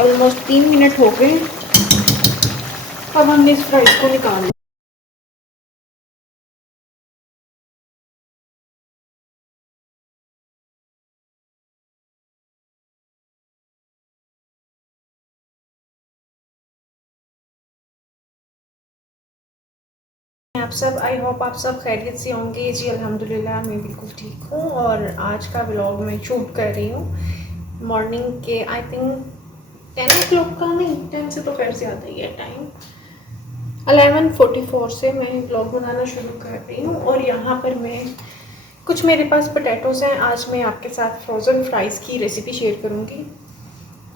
Almost 3 minute हो गए। अब हमने इस फ्राइज़ को निकाल। आप सब, आई होप आप सब खैरियत से होंगे। जी अल्हम्दुलिल्लाह मैं बिल्कुल ठीक हूँ। और आज का व्लॉग मैं शूट कर रही हूँ मॉर्निंग के आई थिंक 10 o'clock का, नहीं 10 से तो खैर ज़्यादा ही है टाइम। 11:44 से मैं व्लॉग बनाना शुरू कर रही हूँ। और यहाँ पर मैं कुछ मेरे पास पोटैटोज़ हैं। आज मैं आपके साथ फ्रोज़न फ्राइज़ की रेसिपी शेयर करूँगी।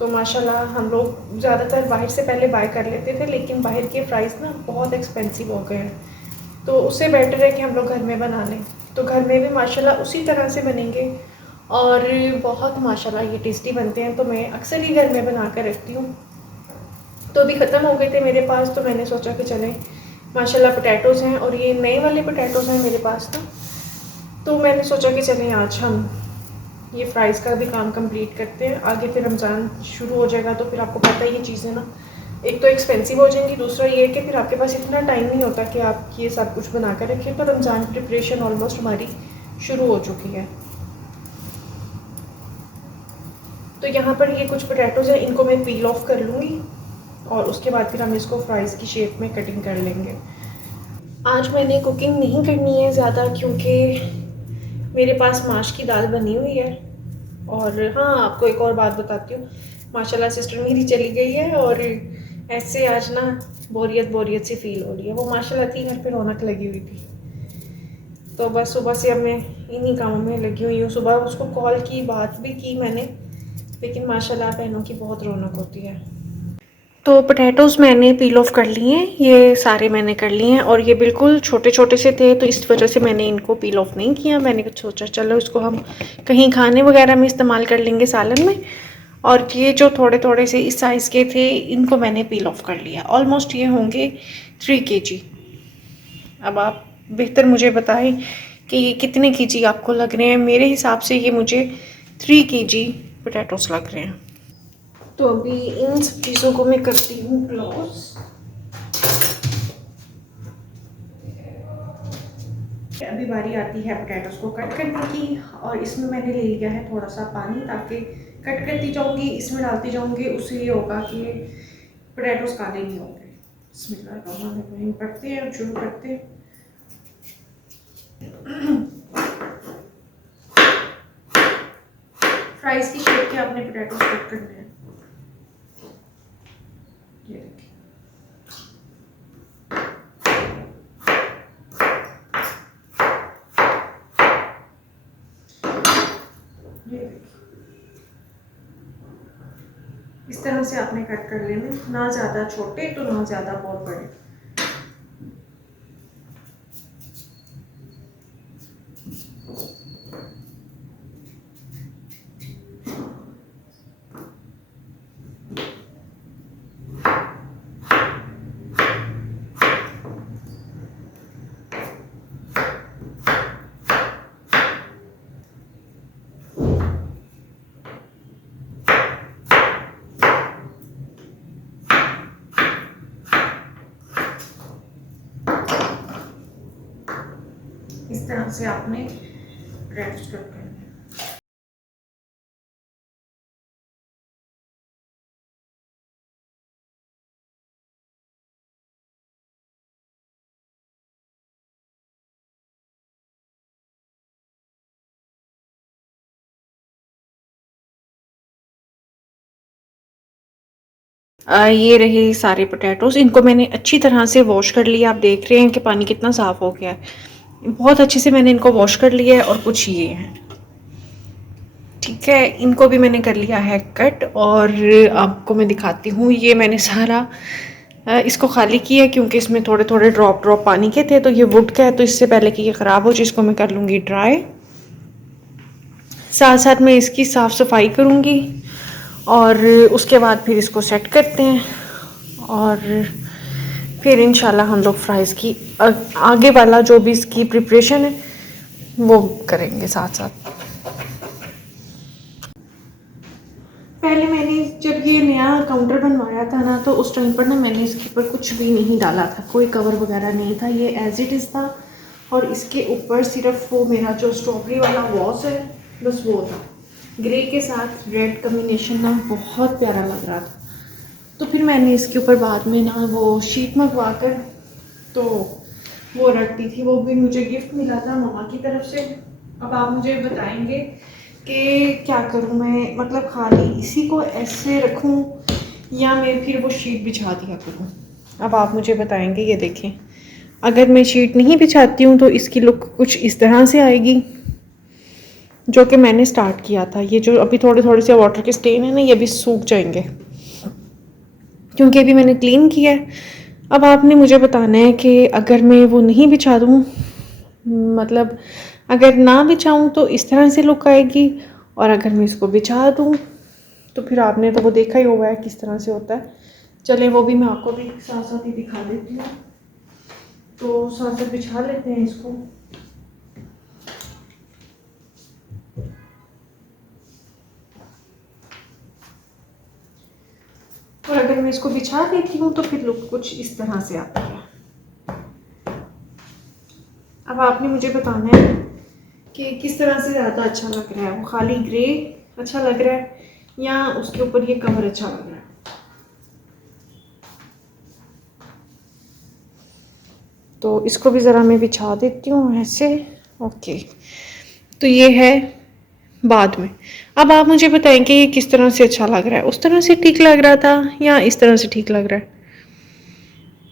तो माशाल्लाह हम लोग ज़्यादातर बाहर से पहले बाय कर लेते थे, लेकिन बाहर के फ़्राइज़ ना बहुत एक्सपेंसिव हो गए हैं। तो उससे बेटर है कि हम लोग घर में बना लें। तो घर में भी माशाल्लाह उसी तरह से बनेंगे और बहुत माशाल्लाह ये टेस्टी बनते हैं। तो मैं अक्सर ही घर में बना कर रखती हूँ। तो अभी ख़त्म हो गए थे मेरे पास, तो मैंने सोचा कि चलें, माशाल्लाह पोटैटोज़ हैं और ये नए वाले पोटैटोज़ हैं मेरे पास। तो मैंने सोचा कि चलें आज हम ये फ्राइज़ का भी काम कंप्लीट करते हैं। आगे फिर रमज़ान शुरू हो जाएगा तो फिर आपको पता है ये चीज़ें ना एक तो एक्सपेंसिव हो जाएंगी, दूसरा ये है कि फिर आपके पास इतना टाइम नहीं होता कि आप ये सब कुछ बना कर रखें। तो रमज़ान प्रिपरेशन ऑलमोस्ट हमारी शुरू हो चुकी है। तो यहाँ पर ये कुछ पोटैटोज़ हैं, इनको मैं पील ऑफ कर लूँगी और उसके बाद फिर हम इसको फ्राइज़ की शेप में कटिंग कर लेंगे। आज मैंने कुकिंग नहीं करनी है ज़्यादा, क्योंकि मेरे पास माश की दाल बनी हुई है। और हाँ, आपको एक और बात बताती हूँ, माशाल्लाह सिस्टर मेरी चली गई है और ऐसे आज ना बोरियत बोरियत सी फील हो रही है। वो माशाल्लाह थी, घर पे रौनक लगी हुई थी। तो बस सुबह से अब मैं इन्हीं कामों में लगी हुई हूँ। सुबह उसको कॉल की, बात भी की मैंने, लेकिन माशाल्लाह बहनों की बहुत रौनक होती है। तो पोटैटोज़ मैंने पील ऑफ कर लिए हैं, ये सारे मैंने कर लिए हैं। और ये बिल्कुल छोटे छोटे से थे, तो इस वजह से मैंने इनको पील ऑफ नहीं किया। मैंने सोचा चलो इसको हम कहीं खाने वगैरह में इस्तेमाल कर लेंगे, सालन में। और ये जो थोड़े थोड़े से इस साइज़ के थे, इनको मैंने पील ऑफ कर लिया। ऑलमोस्ट ये होंगे 3 kg। अब आप बेहतर मुझे बताएं कि ये कितने kg आपको लग रहे हैं। मेरे हिसाब से ये मुझे 3 kg पोटैटोज़ लग रहे हैं। तो अभी इन सब चीज़ों को मैं करती हूँ क्लोज। अभी बारी आती है पोटैटोज़ को कट करने की, और इसमें मैंने ले लिया है थोड़ा सा पानी, ताकि कट करती जाऊँगी इसमें डालती जाऊँगी, उससे ये होगा कि पोटैटोज़ काले नहीं होंगे। बिस्मिल्लाहिर्रहमानिर्रहीम, पढ़ते हैं और शुरू करते हैं। फ्राइज़ की शेप के आपने पोटैटोज़ कट करने हैं। ये देखिए, ये देखिए, इस तरह से आपने कट कर लेने, ना ज़्यादा छोटे तो ना ज़्यादा बहुत बड़े। इस तरह से आपने पोटैटोज़ कट करने हैं। ये रहे सारे पोटैटोज़, इनको मैंने अच्छी तरह से वॉश कर लिया। आप देख रहे हैं कि पानी कितना साफ़ हो गया है। बहुत अच्छे से मैंने इनको वॉश कर लिया है। और कुछ ये हैं, ठीक है, इनको भी मैंने कर लिया है कट। और आपको मैं दिखाती हूँ, ये मैंने सारा इसको खाली किया, क्योंकि इसमें थोड़े थोड़े ड्रॉप ड्रॉप पानी के थे। तो ये वुड का है, तो इससे पहले कि ये ख़राब हो जाए इसको मैं कर लूँगी ड्राई। साथ साथ मैं इसकी साफ़ सफाई करूँगी और उसके बाद फिर इसको सेट करते हैं। और फिर इंशाल्लाह हम लोग फ्राइज़ की आगे वाला जो भी इसकी प्रिपरेशन है वो करेंगे साथ साथ। पहले मैंने जब ये नया काउंटर बनवाया था ना, तो उस टाइम पर ना मैंने इसके ऊपर कुछ भी नहीं डाला था, कोई कवर वगैरह नहीं था, ये एज इट इज़ था। और इसके ऊपर सिर्फ वो मेरा जो स्ट्रॉबेरी वाला वॉश है बस वो था। ग्रे के साथ रेड कम्बिनेशन ना बहुत प्यारा लग रहा था। तो फिर मैंने इसके ऊपर बाद में ना वो शीट मंगवा कर तो वो रख दी थी। वो भी मुझे गिफ्ट मिला था मम्मा की तरफ से। अब आप मुझे बताएंगे कि क्या करूं मैं, मतलब खाली इसी को ऐसे रखूं या मैं फिर वो शीट बिछा दिया करूं। अब आप मुझे बताएंगे। ये देखें, अगर मैं शीट नहीं बिछाती हूँ तो इसकी लुक कुछ इस तरह से आएगी, जो कि मैंने स्टार्ट किया था। ये जो अभी थोड़े थोड़े से वाटर के स्टेन है ना, ये भी सूख जाएंगे क्योंकि अभी मैंने क्लीन किया है। अब आपने मुझे बताना है कि अगर मैं वो नहीं बिछा दूँ, मतलब अगर ना बिछाऊँ तो इस तरह से लुक आएगी, और अगर मैं इसको बिछा दूँ तो फिर आपने तो वो देखा ही होगा है किस तरह से होता है। चलें वो भी मैं आपको भी साथ साथ ही दिखा देती हूँ। तो साथ साथ बिछा लेते हैं इसको। और अगर मैं इसको बिछा देती हूँ तो फिर लुक कुछ इस तरह से आता है। अब आपने मुझे बताना है कि किस तरह से ज़्यादा अच्छा लग रहा है, वो खाली ग्रे अच्छा लग रहा है या उसके ऊपर ये कवर अच्छा लग रहा है। तो इसको भी ज़रा मैं बिछा देती हूँ ऐसे। ओके, तो ये है बाद में। अब आप मुझे बताएं कि ये किस तरह से अच्छा लग रहा है, उस तरह से ठीक लग रहा था या इस तरह से ठीक लग रहा है?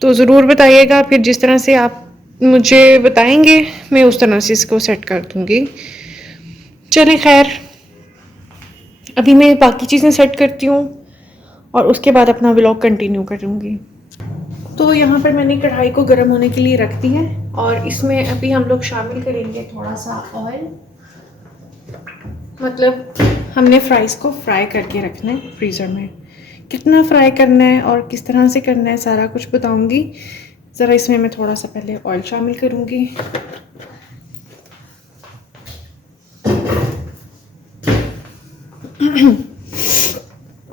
तो ज़रूर बताइएगा। फिर जिस तरह से आप मुझे बताएंगे मैं उस तरह से इसको सेट कर दूँगी। चलिए खैर, अभी मैं बाकी चीज़ें सेट करती हूँ और उसके बाद अपना व्लॉग कंटिन्यू करूँगी। तो यहाँ पर मैंने कढ़ाई को गर्म होने के लिए रख दी है और इसमें अभी हम लोग शामिल करेंगे थोड़ा सा ऑयल। मतलब हमने फ्राइज़ को फ्राई करके रखना है फ्रीज़र में। कितना फ्राई करना है और किस तरह से करना है सारा कुछ बताऊंगी। ज़रा इसमें मैं थोड़ा सा पहले ऑयल शामिल करूंगी।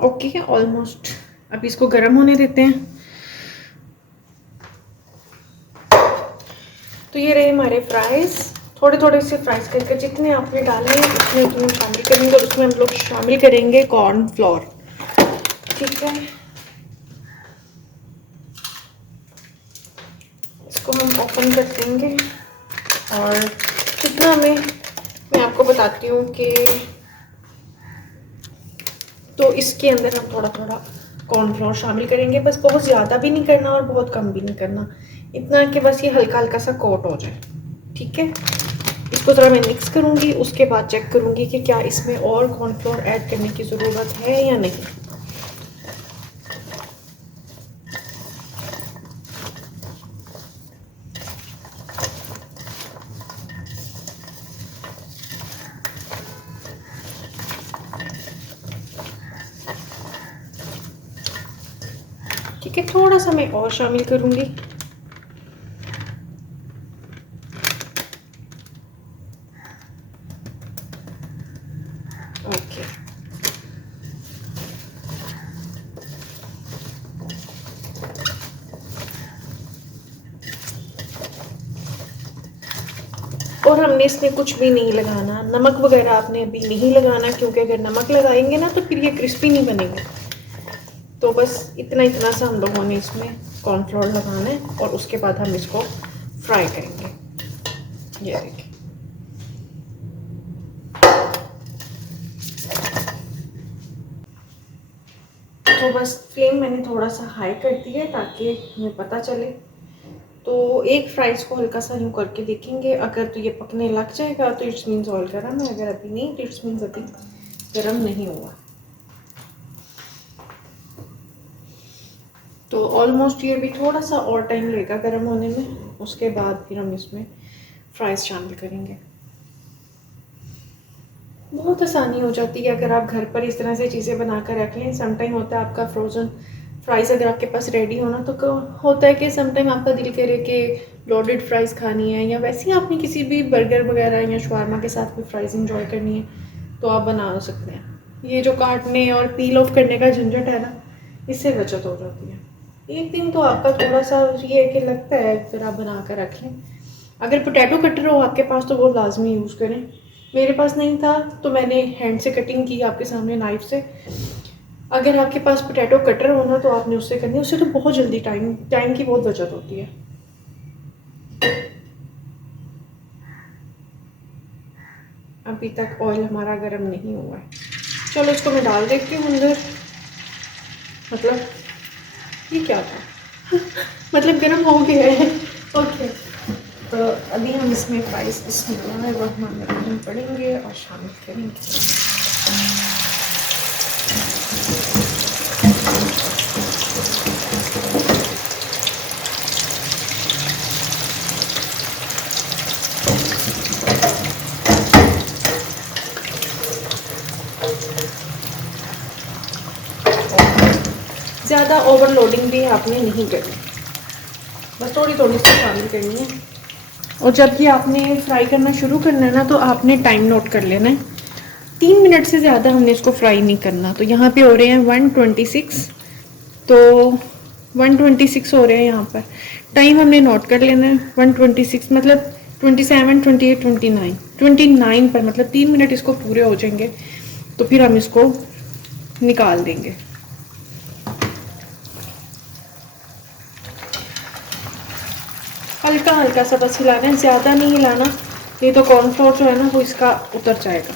Okay, almost. अब इसको गर्म होने देते हैं। तो ये रहे हमारे फ्राइज़। थोड़े थोड़े से फ्राइज़ करके जितने आपने डालने हैं उसमें उतने शामिल करेंगे और उसमें हम लोग शामिल करेंगे कॉर्न फ्लोर। ठीक है, इसको हम ओपन कर देंगे और कितना मैं आपको बताती हूँ कि तो इसके अंदर हम थोड़ा थोड़ा कॉर्नफ्लोर शामिल करेंगे। बस बहुत ज़्यादा भी नहीं करना और बहुत कम भी नहीं करना, इतना कि बस ये हल्का हल्का सा कोट हो जाए। ठीक है, इसको ज़रा मैं मिक्स करूँगी, उसके बाद चेक करूँगी कि क्या इसमें और कॉर्नफ्लोर ऐड करने की ज़रूरत है या नहीं। ठीक है, थोड़ा सा मैं और शामिल करूँगी। ओके, और हमने इसमें कुछ भी नहीं लगाना, नमक वगैरह आपने अभी नहीं लगाना, क्योंकि अगर नमक लगाएंगे ना तो फिर ये क्रिस्पी नहीं बनेंगे। तो बस इतना इतना सा हम लोगों ने इसमें कॉर्नफ्लोर लगाना है और उसके बाद हम इसको फ्राई करेंगे। ये देखिए, तो बस फ्लेम मैंने थोड़ा सा हाई कर दिया है ताकि हमें पता चले। तो एक फ्राइज़ को हल्का सा यूँ करके देखेंगे, अगर तो ये पकने लग जाएगा तो इट्स मीन्स ऑयल गर्म है, अगर अभी नहीं तो इट्स मीन्स अभी गर्म नहीं हुआ। तो ऑलमोस्ट ये भी थोड़ा सा और टाइम लेगा गर्म होने में, उसके बाद फिर हम इसमें फ्राइज़ शामिल करेंगे। बहुत आसानी हो जाती है अगर आप घर पर इस तरह से चीज़ें बना कर रख लें। समटाइम होता है आपका फ्रोज़न फ्राइज़ अगर आपके पास रेडी होना, तो होता है कि समटाइम आपका दिल करे कि लोडेड फ्राइज़ खानी है, या वैसे ही आपने किसी भी बर्गर वगैरह या शवारमा के साथ भी फ्राइज़ इंजॉय करनी है तो आप बना सकते हैं। ये जो काटने और पील ऑफ करने का झंझट है ना, इससे बचत हो जाती है। एक दिन तो आपका थोड़ा सा ये है कि लगता है, फिर आप बना कर रख लें। अगर पोटैटो कटर हो आपके पास तो वो लाजमी यूज़ करें। मेरे पास नहीं था तो मैंने हैंड से कटिंग की आपके सामने नाइफ से। अगर आपके पास पोटैटो कटर हो ना तो आपने उससे करनी है, उससे तो बहुत जल्दी टाइम की बहुत बचत होती है। अभी तक ऑयल हमारा गर्म नहीं हुआ है। चलो इसको मैं डाल देती हूँ अंदर। मतलब ये क्या था मतलब गर्म हो गया है। ओके, तो अभी हम इसमें फ्राइज इसमें पड़ेंगे और शामिल करेंगे। ज़्यादा ओवरलोडिंग भी आपने नहीं करनी, बस थोड़ी थोड़ी सी शामिल करनी है। और जब ये आपने फ्राई करना शुरू करना है ना तो आपने टाइम नोट कर लेना है। 3 मिनट से ज़्यादा हमने इसको फ्राई नहीं करना। तो यहाँ पे हो रहे हैं 126, तो 126 हो रहे हैं यहाँ पर। टाइम हमने नोट कर लेना है 126, मतलब 27, 28, 29 पर, मतलब 3 मिनट इसको पूरे हो जाएंगे तो फिर हम इसको निकाल देंगे। हल्का हल्का सा बस हिलाना है, ज़्यादा नहीं हिलाना, नहीं तो कॉर्नफ्लोर जो है ना वो इसका उतर जाएगा।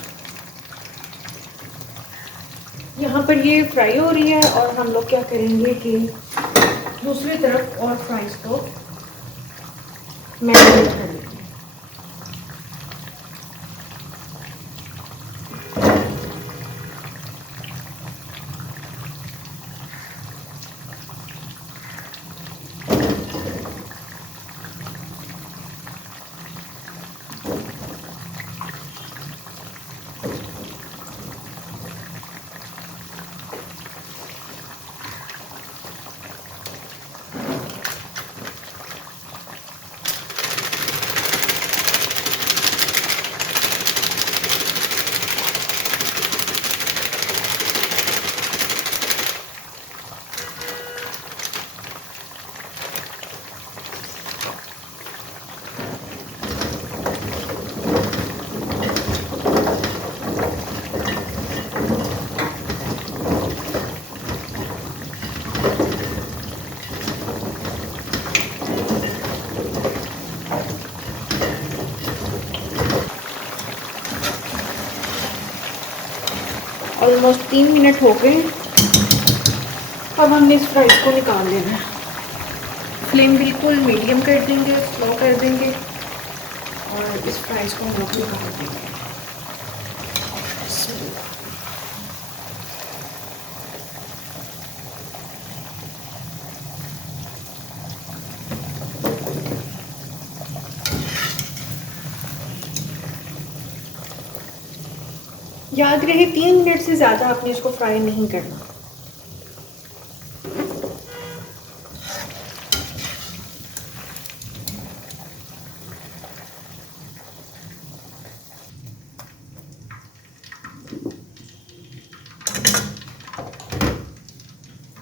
यहाँ पर ये फ्राई हो रही है और हम लोग क्या करेंगे कि दूसरी तरफ और फ्राइज को मैरिनेट कर लेंगे। ऑलमोस्ट 3 मिनट हो गए। अब हमने इस फ्राइज को निकाल लेना है। फ्लेम बिल्कुल मीडियम कर देंगे, स्लो कर देंगे और इस फ्राइज को हम लोग निकाल देंगे। याद रहे 3 मिनट से ज़्यादा आपने इसको फ्राई नहीं करना।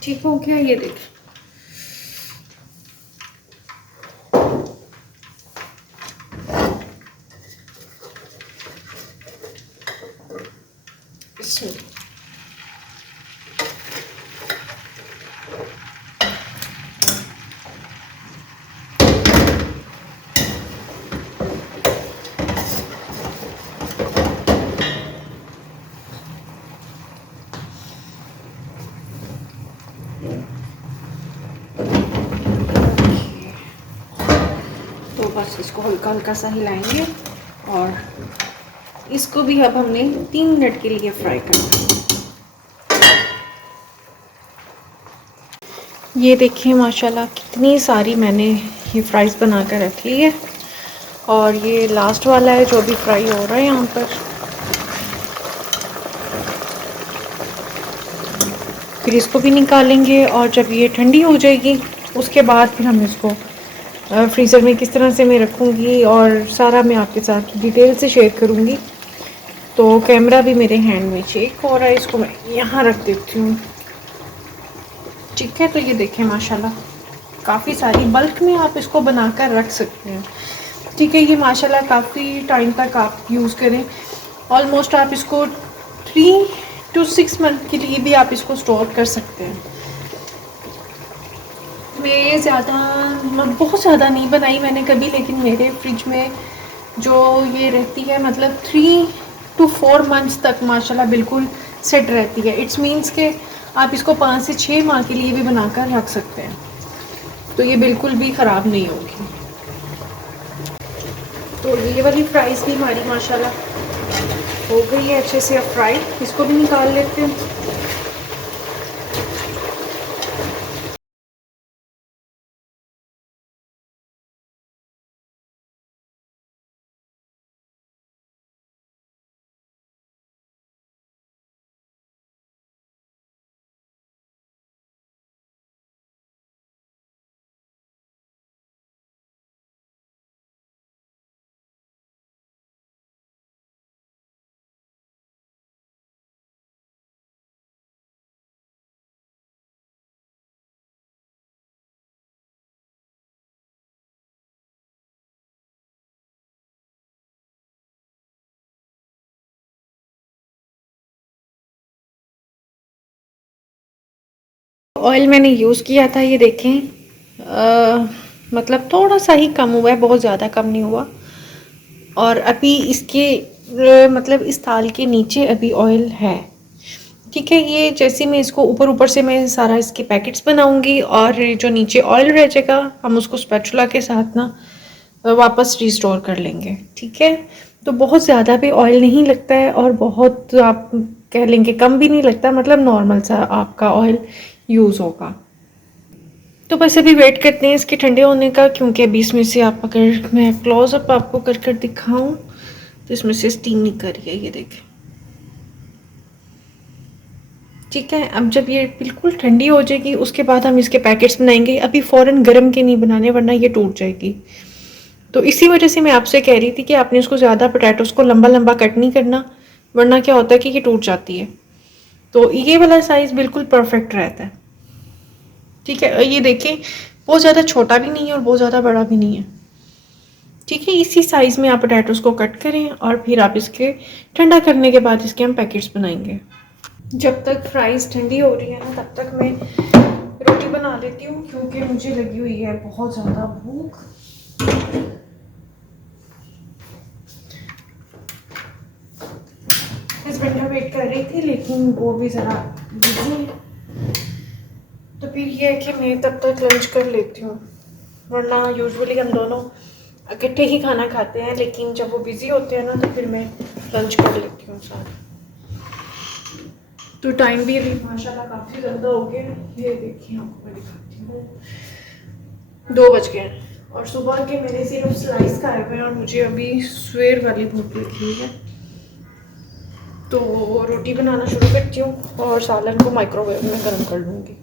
ठीक हो गया, ये देखिए। तो बस इसको हल्का हल्का सा हिलाएंगे और इसको भी अब हमने 3 मिनट के लिए फ्राई करना है। ये देखिए माशाल्लाह कितनी सारी मैंने ये फ्राइज़ बना कर रख ली है और ये लास्ट वाला है जो अभी फ्राई हो रहा है यहाँ पर। फिर इसको भी निकालेंगे और जब ये ठंडी हो जाएगी उसके बाद फिर हम इसको फ्रीज़र में किस तरह से मैं रखूँगी और सारा मैं आपके साथ डिटेल से शेयर करूँगी। तो कैमरा भी मेरे हैंड में चेक हो रहा है, इसको मैं यहाँ रख देती हूँ। ठीक है, तो ये देखें माशाल्लाह काफ़ी सारी बल्क में आप इसको बनाकर रख सकते हैं। ठीक है, ये माशाल्लाह काफ़ी टाइम तक आप यूज़ करें, ऑलमोस्ट आप इसको 3 to 6 मंथ के लिए भी आप इसको स्टोर कर सकते हैं। मैं बहुत ज़्यादा नहीं बनाई मैंने कभी, लेकिन मेरे फ्रिज में जो ये रहती है मतलब 3 to 4 मंथ्स तक माशाल्लाह बिल्कुल सेट रहती है। इट्स मीन्स के आप इसको 5 से 6 माह के लिए भी बनाकर रख सकते हैं, तो ये बिल्कुल भी ख़राब नहीं होगी। तो ये वाली फ्राइज़ भी हमारी माशाल्लाह हो गई है अच्छे से। अब फ्राई इसको भी निकाल लेते हैं। ऑयल मैंने यूज़ किया था, ये देखें मतलब थोड़ा सा ही कम हुआ है, बहुत ज़्यादा कम नहीं हुआ। और अभी इसके मतलब इस थाल के नीचे अभी ऑयल है। ठीक है, ये जैसे मैं इसको ऊपर ऊपर से मैं सारा इसके पैकेट्स बनाऊंगी और जो नीचे ऑयल रह जाएगा हम उसको स्पैचुला के साथ ना वापस रिस्टोर कर लेंगे। ठीक है, तो बहुत ज़्यादा भी ऑयल नहीं लगता है और बहुत आप कह लेंगे कम भी नहीं लगता, मतलब नॉर्मल सा आपका ऑयल यूज़ होगा। तो बस अभी वेट करते हैं इसके ठंडे होने का, क्योंकि अभी इसमें से आप अगर मैं क्लोजअप आपको कर कर दिखाऊं तो इसमें से स्टीम निकल रही है, ये देखें। ठीक है, अब जब ये बिल्कुल ठंडी हो जाएगी उसके बाद हम इसके पैकेट्स बनाएंगे। अभी फ़ौरन गर्म के नहीं बनाने, वरना ये टूट जाएगी। तो इसी वजह से मैं आपसे कह रही थी कि आपने इसको ज़्यादा पोटैटोज़ को लंबा लंबा कट नहीं करना, वरना क्या होता है कि ये टूट जाती है। तो ये वाला साइज़ बिल्कुल परफेक्ट रहता है। ठीक है, ये देखें बहुत ज़्यादा छोटा भी नहीं है और बहुत ज़्यादा बड़ा भी नहीं है। ठीक है, इसी साइज़ में आप पोटैटोज़ को कट करें और फिर आप इसके ठंडा करने के बाद इसके हम पैकेट्स बनाएंगे। जब तक फ्राइज़ ठंडी हो रही है ना, तब तक मैं रोटी बना लेती हूँ, क्योंकि मुझे लगी हुई है बहुत ज़्यादा भूख। हस्बैंड का वेट कर रही थी, लेकिन वो भी ज़रा बिजी है, तो फिर ये है कि मैं तब तक लंच कर लेती हूँ। वरना यूजुअली हम दोनों इकट्ठे ही खाना खाते हैं, लेकिन जब वो बिज़ी होते हैं ना तो फिर मैं लंच कर लेती हूँ साथ। तो टाइम भी अभी माशाल्लाह काफ़ी ज़्यादा हो गया। ये देखिए आपको मैं दिखाती हूँ, 2 बज गए हैं और सुबह के मैंने सिर्फ स्लाइस खाए हुए हैं और मुझे अभी सवेर वाली भूख लगी हुई है। तो रोटी बनाना शुरू करती हूँ और सालन को माइक्रोवेव में गर्म कर लूँगी।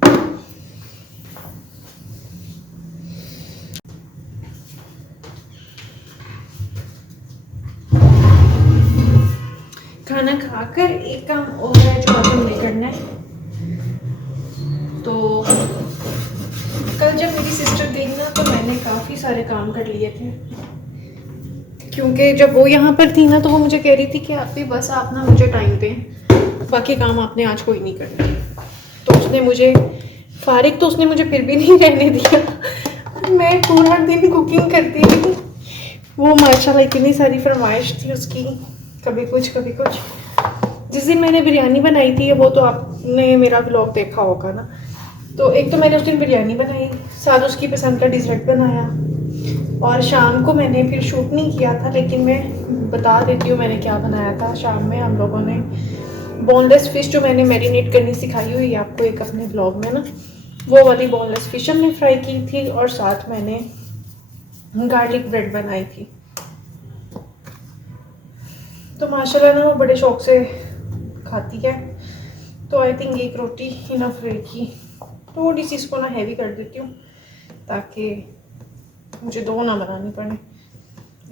खाना खाकर एक काम और है जो अब हमने करना है। तो कल जब मेरी सिस्टर गई ना तो मैंने काफ़ी सारे काम कर लिए थे, क्योंकि जब वो यहाँ पर थी ना तो वो मुझे कह रही थी कि आप भी बस आप ना मुझे टाइम दें, बाकी काम आपने आज कोई नहीं करना। तो उसने मुझे फारिग तो उसने मुझे फिर भी नहीं रहने दिया। मैं पूरा दिन कुकिंग करती थी। वो माशाल्लाह इतनी सारी फरमाइश थी उसकी, कभी कुछ कभी कुछ। जिस दिन मैंने बिरयानी बनाई थी वो तो आपने मेरा ब्लॉग देखा होगा ना। तो एक तो मैंने उस दिन बिरयानी बनाई, साथ उसकी पसंद का डिज़र्ट बनाया, और शाम को मैंने फिर शूट नहीं किया था, लेकिन मैं बता देती हूँ मैंने क्या बनाया था। शाम में हम लोगों ने बोनलेस फ़िश जो मैंने मैरिनेट करनी सिखाई हुई है आपको एक अपने ब्लॉग में ना, वो वाली बोनलेस फ़िश हमने फ्राई की थी और साथ मैंने गार्लिक ब्रेड बनाई थी। तो माशाल्लाह ना वो बड़े शौक से खाती है, तो आई थिंक एक रोटी इनफ रहेगी। थोड़ी सी इसको ना हैवी कर देती हूँ ताकि मुझे 2 ना बनानी पड़े,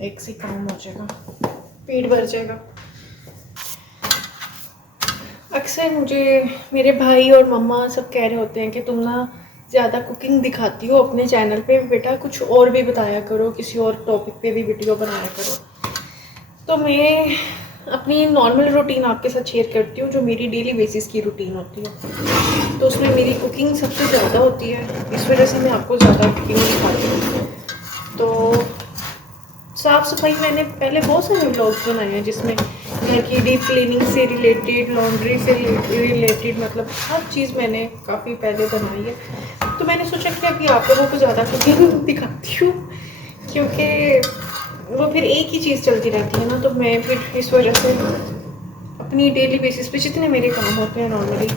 एक से काम हो जाएगा, पेट भर जाएगा। अक्सर मुझे मेरे भाई और मम्मा सब कह रहे होते हैं कि तुम ना ज़्यादा कुकिंग दिखाती हो अपने चैनल पे, बेटा कुछ और भी बताया करो, किसी और टॉपिक पे भी वीडियो बनाया करो। तो मैं अपनी नॉर्मल रूटीन आपके साथ शेयर करती हूँ, जो मेरी डेली बेसिस की रूटीन होती है। तो उसमें मेरी कुकिंग सबसे ज़्यादा होती है, इस वजह से मैं आपको ज़्यादा कुकिंग दिखाती हूँ। तो साफ़ सफाई मैंने पहले बहुत सारे व्लॉग्स बनाए हैं, जिसमें घर की डीप क्लीनिंग से रिलेटेड, लॉन्ड्री से रिलेटेड, मतलब हर चीज़ मैंने काफ़ी पहले बनाई है। तो मैंने सोचा कि अभी आप लोगों को ज़्यादा कुकिंग दिखाती हूँ, क्योंकि वो फिर एक ही चीज़ चलती रहती है ना। तो मैं फिर इस वजह से अपनी डेली बेसिस पे जितने मेरे काम होते हैं नॉर्मली,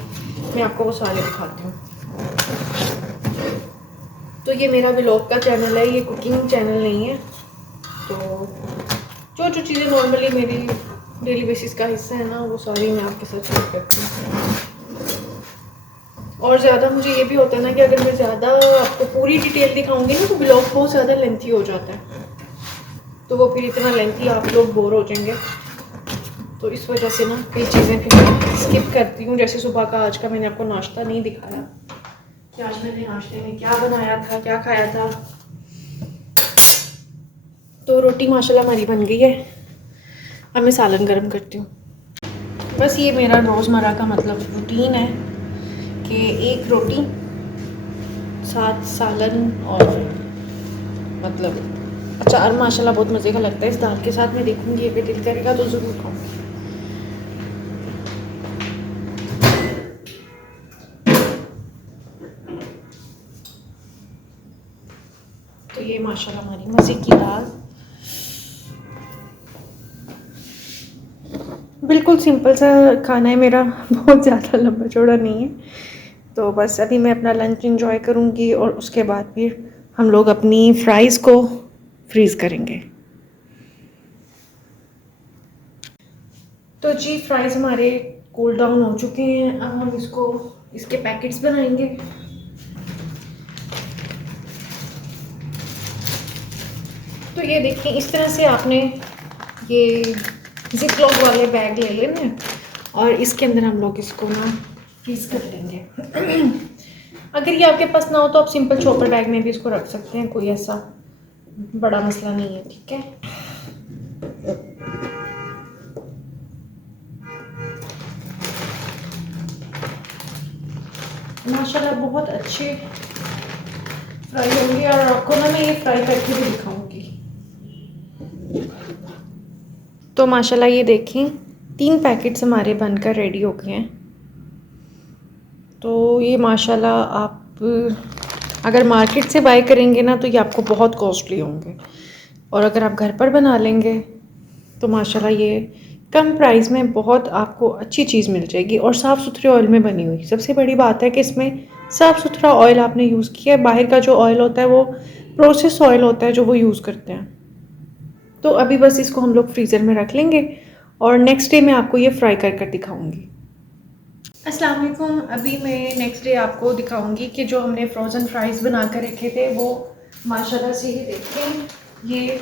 मैं आपको वो सारे दिखाती हूँ। तो ये मेरा व्लॉग का चैनल है, ये कुकिंग चैनल नहीं है। तो जो चीज़ें नॉर्मली मेरी डेली बेसिस का हिस्सा है ना, वो सारी मैं आपके साथ शेयर करती हूँ। और ज़्यादा मुझे ये भी होता है ना कि अगर मैं ज़्यादा आपको पूरी डिटेल दिखाऊंगी ना, तो ब्लॉग बहुत ज़्यादा लेंथी हो जाता है, तो वो फिर इतना लेंथी आप लोग बोर हो जाएंगे। तो इस वजह से ना कई चीज़ें फिर स्किप करती हूँ। जैसे सुबह का आज का मैंने आपको नाश्ता नहीं दिखाया कि आज मैंने नाश्ते में क्या बनाया था, क्या खाया था। तो रोटी माशाल्लाह हमारी बन गई है, अब मैं सालन गर्म करती हूँ। बस ये मेरा रोज़मर्रा का मतलब रूटीन है कि एक रोटी, साथ सालन और मतलब अचार माशाल्लाह बहुत मज़े का लगता है इस दाल के साथ। मैं देखूँगी अगर दिल करेगा तो ज़रूर खाऊँगी। तो ये माशाल्लाह हमारी मज़े की दाल, बिल्कुल सिंपल सा खाना है मेरा, बहुत ज़्यादा लंबा चौड़ा नहीं है। तो बस अभी मैं अपना लंच एंजॉय करूँगी और उसके बाद फिर हम लोग अपनी फ्राइज़ को फ्रीज़ करेंगे। तो जी फ्राइज़ हमारे कूल डाउन हो चुके हैं। अब हम इसके पैकेट्स बनाएंगे। तो ये देखिए, इस तरह से आपने ये जिप लॉक वाले बैग ले लेने हैं और इसके अंदर हम लोग इसको ना फ्रीज़ कर लेंगे। अगर ये आपके पास ना हो तो आप सिंपल चॉपर बैग में भी इसको रख सकते हैं, कोई ऐसा बड़ा मसला नहीं है, ठीक है। माशाल्लाह बहुत अच्छे फ्राई होंगे और आपको ना मैं ये फ्राई करके भी दिखाऊंगी। तो माशाल्लाह ये देखें, 3 पैकेट्स हमारे बनकर रेडी हो गए हैं। तो ये माशाल्लाह आप अगर मार्केट से बाय करेंगे ना तो ये आपको बहुत कॉस्टली होंगे, और अगर आप घर पर बना लेंगे तो माशाल्लाह ये कम प्राइस में बहुत आपको अच्छी चीज़ मिल जाएगी और साफ़ सुथरे ऑयल में बनी हुई। सबसे बड़ी बात है कि इसमें साफ़ सुथरा ऑयल आपने यूज़ किया है। बाहर का जो ऑयल होता है वो प्रोसेस ऑयल होता है जो वो यूज़ करते हैं। तो अभी बस इसको हम लोग फ्रीज़र में रख लेंगे और नेक्स्ट डे मैं आपको ये फ्राई कर कर दिखाऊंगी। अस्सलाम वालेकुम। अभी मैं नेक्स्ट डे आपको दिखाऊंगी कि जो हमने फ्रोज़न फ्राइज़ बना कर रखे थे वो माशाल्लाह से ही देखें ये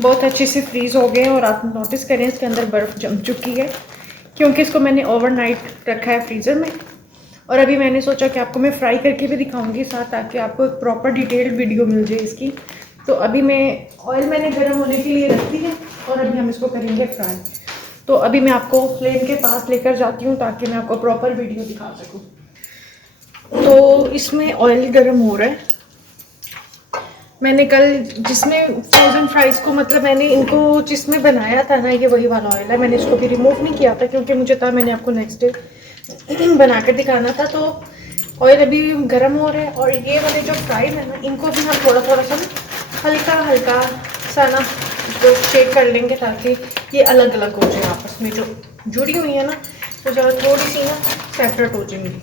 बहुत अच्छे से फ्रीज़ हो गए और आप नोटिस करें इसके अंदर बर्फ़ जम चुकी है, क्योंकि इसको मैंने ओवरनाइट रखा है फ्रीज़र में। और अभी मैंने सोचा कि आपको मैं फ्राई करके भी दिखाऊंगी साथ, ताकि आपको एक प्रॉपर डिटेल्ड वीडियो मिल जाए इसकी। तो अभी ऑयल मैंने गर्म होने के लिए रख दी है और अभी हम इसको करेंगे फ्राई। तो अभी मैं आपको फ्लेम के पास लेकर जाती हूँ ताकि मैं आपको प्रॉपर वीडियो दिखा सकूँ। तो इसमें ऑयल गर्म हो रहा है। मैंने कल जिसमें फ्रोज़न फ्राइज़ को मतलब मैंने इनको जिसमें बनाया था ना, ये वही वाला ऑयल है। मैंने इसको भी रिमूव नहीं किया था क्योंकि मुझे था मैंने आपको नेक्स्ट डे बना कर दिखाना था। तो ऑयल अभी गर्म हो रहा है और ये वाले जो फ्राइज़ है ना, इनको भी हम थोड़ा थोड़ा सा हल्का हल्का सा ना इसको शेक कर लेंगे ताकि ये अलग अलग हो जाए, आपस में जो जुड़ी हुई है ना तो ज़रा थोड़ी सी ना सेपरेट हो जाएंगी।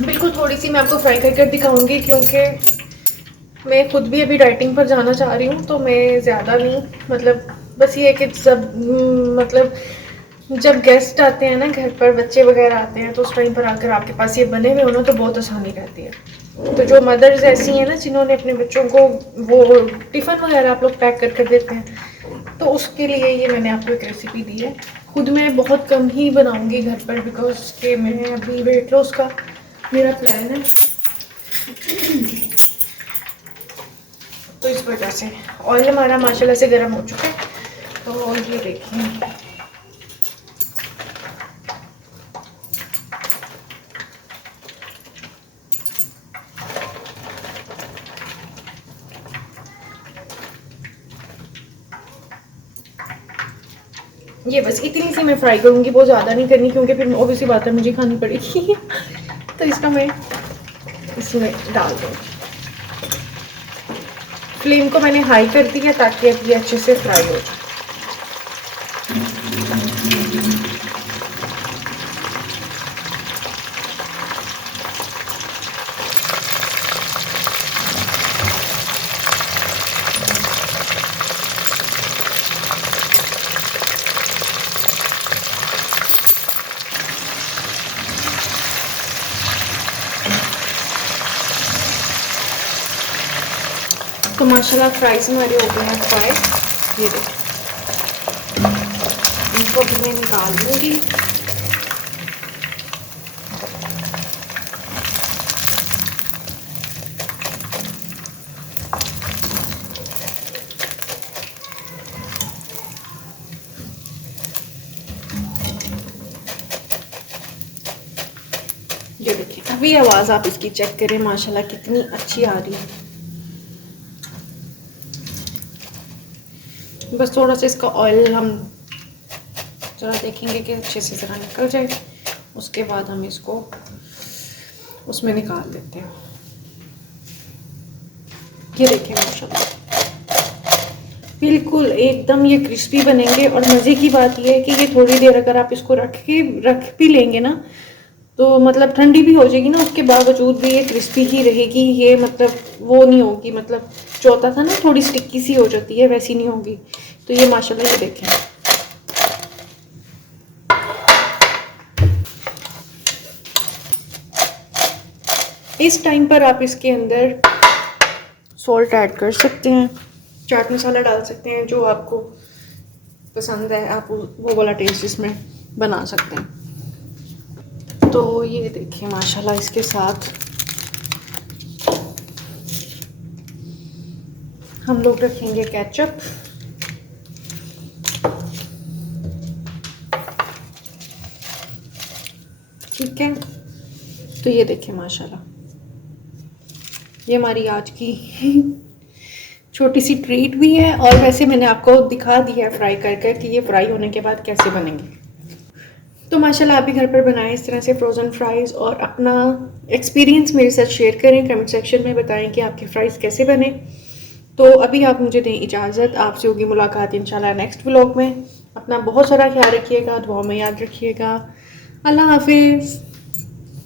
बिल्कुल थोड़ी सी मैं आपको फ्राई कर दिखाऊंगी, क्योंकि मैं खुद भी अभी डाइटिंग पर जाना चाह रही हूँ। तो मैं ज़्यादा नहीं, मतलब बस ये है कि सब मतलब जब गेस्ट आते हैं ना घर पर, बच्चे वगैरह आते हैं, तो उस टाइम पर आकर आपके पास ये बने हुए हो ना तो बहुत आसानी रहती है। तो जो मदर्स ऐसी हैं ना जिन्होंने अपने बच्चों को वो टिफ़िन वगैरह आप लोग पैक कर देते हैं, तो उसके लिए ये मैंने आपको एक रेसिपी दी है। खुद मैं बहुत कम ही बनाऊंगी घर पर, बिकॉज के मैं अभी वेट लॉस का मेरा प्लान है, तो इस वजह से। ऑयल हमारा माशाल्लाह से गर्म हो चुका है। तो ये देखिए, ये बस इतनी सी मैं फ्राई करूँगी, बहुत ज़्यादा नहीं करनी, क्योंकि फिर ऑब्वियसली बात है मुझे खानी पड़ेगी। तो इसका मैं इसमें डाल दूँगी। फ्लेम को मैंने हाई कर दिया ताकि अब ये अच्छे से फ्राई हो जाए। तो माशाल्लाह फ्राइज़ हमारे हो गए हैं फ्राई। ये देखिए, इनको भी मैं निकाल दूँगी। ये देखिए, अभी आवाज़ आप इसकी चेक करें, माशाल्लाह कितनी अच्छी आ रही है। बस थोड़ा सा इसका ऑयल हम ज़रा देखेंगे कि अच्छे से ज़रा निकल जाए, उसके बाद हम इसको उसमें निकाल देते हैं। ये देखिए माशाल्लाह बिल्कुल एकदम ये क्रिस्पी बनेंगे। और मज़े की बात ये है कि ये थोड़ी देर अगर आप इसको रख भी लेंगे ना, तो मतलब ठंडी भी हो जाएगी ना, उसके बावजूद भी ये क्रिस्पी ही रहेगी। ये मतलब वो नहीं होगी, मतलब जो होता था ना थोड़ी स्टिक्की सी हो जाती है, वैसी नहीं होगी। तो ये माशाल्लाह ये देखें, इस टाइम पर आप इसके अंदर सॉल्ट ऐड कर सकते हैं, चाट मसाला डाल सकते हैं, जो आपको पसंद है आप वो वाला टेस्ट इसमें बना सकते हैं। तो ये देखिए माशाल्लाह इसके साथ हम लोग रखेंगे केचप। ठीक है, तो ये देखिए माशाल्लाह ये हमारी आज की छोटी सी ट्रीट भी है। और वैसे मैंने आपको दिखा दिया है फ्राई करके कि ये फ्राई होने के बाद कैसे बनेंगे। तो माशाल्लाह आप भी घर पर बनाएं इस तरह से फ्रोज़न फ्राइज़, और अपना एक्सपीरियंस मेरे साथ शेयर करें, कमेंट सेक्शन में बताएं कि आपके फ़्राइज़ कैसे बने। तो अभी आप मुझे दें इजाज़त, आपसे होगी मुलाकात इंशाल्लाह नेक्स्ट व्लॉग में। अपना बहुत सारा ख्याल रखिएगा, दुआ में याद रखिएगा। अल्लाह हाफिज़।